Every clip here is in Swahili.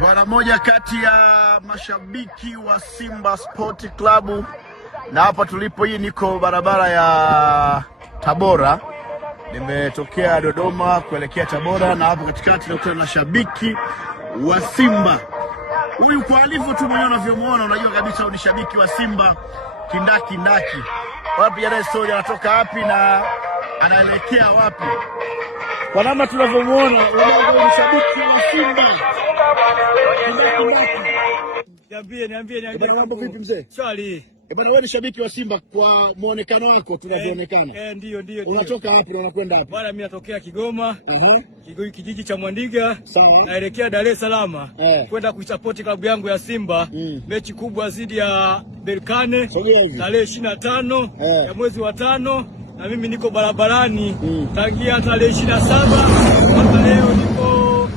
Bwana, moja kati ya mashabiki wa Simba Sport Club, na hapa tulipo, hii niko barabara ya Tabora, nimetokea Dodoma kuelekea Tabora, na hapo katikati nakutana na shabiki wa Simba. Huyu kwa alivyo tu mwenyewe unavyomuona unajua kabisa ni shabiki wa Simba kindaki. Wapi ya story, anatoka wapi na anaelekea wapi? Kwa namna tunavyomuona ni shabiki wa Simba. Niambie. Mambo vipi mzee? Swali. Bwana, wewe ni shabiki wa Simba kwa muonekano wako tunavyoonekana. Ndio. Unatoka wapi na unakwenda wapi? Bwana, mimi natokea Kigoma. Kijiji cha Mwandiga. Sawa. Naelekea Dar es Salaam kwenda kuisupport klabu yangu ya Simba. Mechi kubwa dhidi ya Berkane tarehe 25 ya mwezi wa 5, na mimi niko barabarani tangia tarehe 27 mpaka leo niko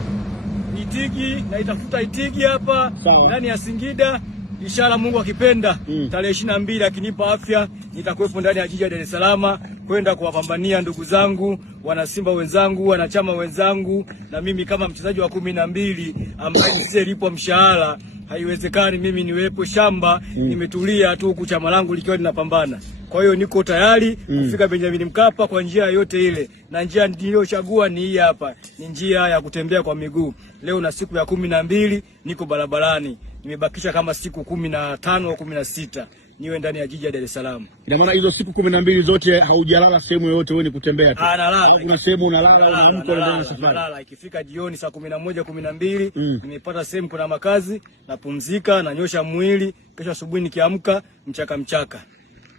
Itigi, na itafuta Itigi hapa ndani ya Singida. Inshallah Mungu akipenda tarehe 22 akinipa afya nitakuwepo ndani ya jiji la Dar es Salaam kwenda kuwapambania ndugu zangu, wana Simba wenzangu, wanachama wenzangu, na mimi kama mchezaji wa 12 ambaye nisilipwa mshahara. Haiwezekani mimi niwepo shamba nimetulia tu huku chama langu likiwa linapambana. Kwa hiyo niko tayari kufika Benjamin Mkapa kwa njia yote ile, na njia niliyochagua ni hii hapa, ni njia ya kutembea kwa miguu. Leo na siku ya 12 niko barabarani, nimebakisha kama siku 15 au 16 niwe ndani ya jiji la Dar es Salaam. Ina maana hizo siku 12 zote haujalala sehemu yoyote, wewe ni kutembea tu? Nalala. Kuna sehemu unalala na mko ndani ya safari? Nalala. Ikifika jioni saa 11 12 nimepata sehemu kuna makazi, napumzika, nanyosha mwili, kesho asubuhi nikiamka mchaka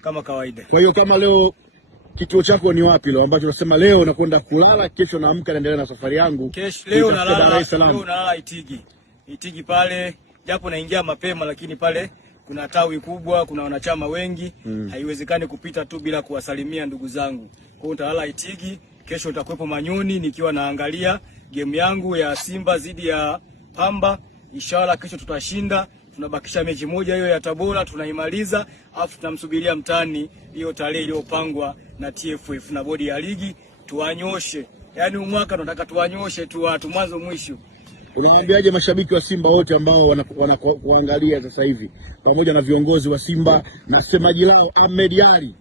kama kawaida. Kwa hiyo kama leo kituo chako ni wapi leo ambacho unasema leo nakwenda kulala, kesho naamka naendelea na safari yangu? Leo nalala Itigi pale, japo naingia mapema lakini pale kuna tawi kubwa, kuna wanachama wengi, haiwezekani kupita tu bila kuwasalimia ndugu zangu. Kwa hiyo nitalala Itigi, kesho nitakuwepo Manyoni nikiwa naangalia game yangu ya Simba dhidi ya Pamba. Inshallah kesho tutashinda. Tunabakisha mechi moja hiyo ya Tabora tunaimaliza, afu tunamsubiria mtani hiyo tarehe iliyopangwa na TFF na bodi ya ligi tuwanyoshe. Yaani umwaka tunataka tuwanyoshe tu watu mwanzo mwisho. Unawaambiaje mashabiki wa Simba wote ambao wanakuangalia sasa hivi pamoja na viongozi wa Simba na semaji lao Ahmed Ally?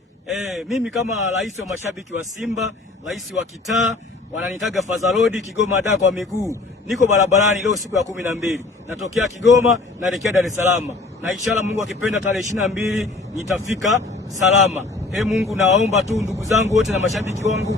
Mimi kama rais wa mashabiki wa Simba, rais wa kitaa, wananitaga Fazalodi Kigoma da kwa miguu. Niko barabarani leo siku ya 12. Natokea Kigoma naelekea Dar es Salaam. Na inshallah Mungu akipenda tarehe 22 nitafika salama. Mungu nawaomba tu ndugu zangu wote na mashabiki wangu,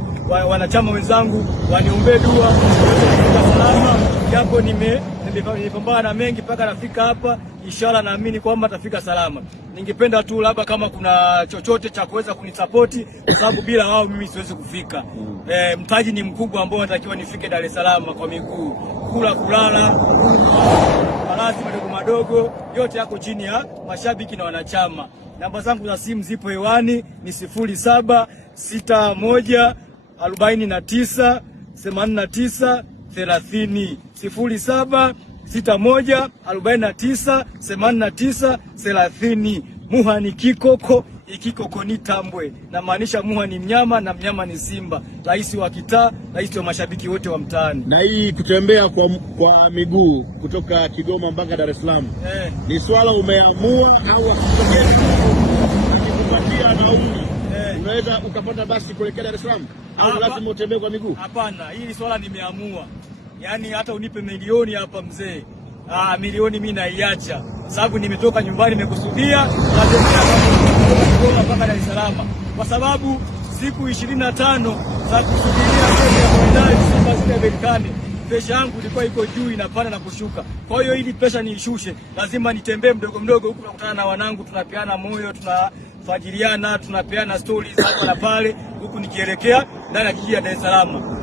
wanachama wenzangu waniombee dua nifika salama. Japo nimepambana na mengi mpaka nafika hapa, inshallah naamini kwamba tafika salama. Ningependa tu labda kama kuna chochote cha kuweza kunisapoti, kwa sababu bila wao mimi siwezi kufika. Mtaji ni mkubwa ambao natakiwa nifike Dar es Salaam kwa miguu. Kulala, malazi madogo yote yako chini ya mashabiki na wanachama. Namba zangu za simu zipo hewani, ni 0761 49 89 30, 0761 49 89 30. Muha ni kikoko, ikikoko ni tambwe. Na maanisha muha ni mnyama na mnyama ni Simba. Rais wa kitaa, rais wa mashabiki wote wa mtaani. Na hii kutembea kwa miguu kutoka Kigoma mpaka Dar es Salaam, ni swala umeamua au akikupatia nauli unaweza ukapata basi kuelekea Dar es Salaam au lazima utembee kwa miguu? Hapana, hili swala nimeamua. Yaani hata unipe milioni hapa mzee, milioni mimi naiacha, sababu nimetoka nyumbani nimekusudia mpaka Dar es Salaam, kwa sababu siku 25 za kusubiria Simba zile Berkane, presha yangu ilikuwa iko juu inapanda na kushuka. Kwa hiyo ili presha niishushe lazima nitembee mdogo huku, nakutana na wanangu, tunapeana moyo, tunafajiliana, tunapeana stories hapa na pale, huku nikielekea ndani ya jiji la Dar es Salaam.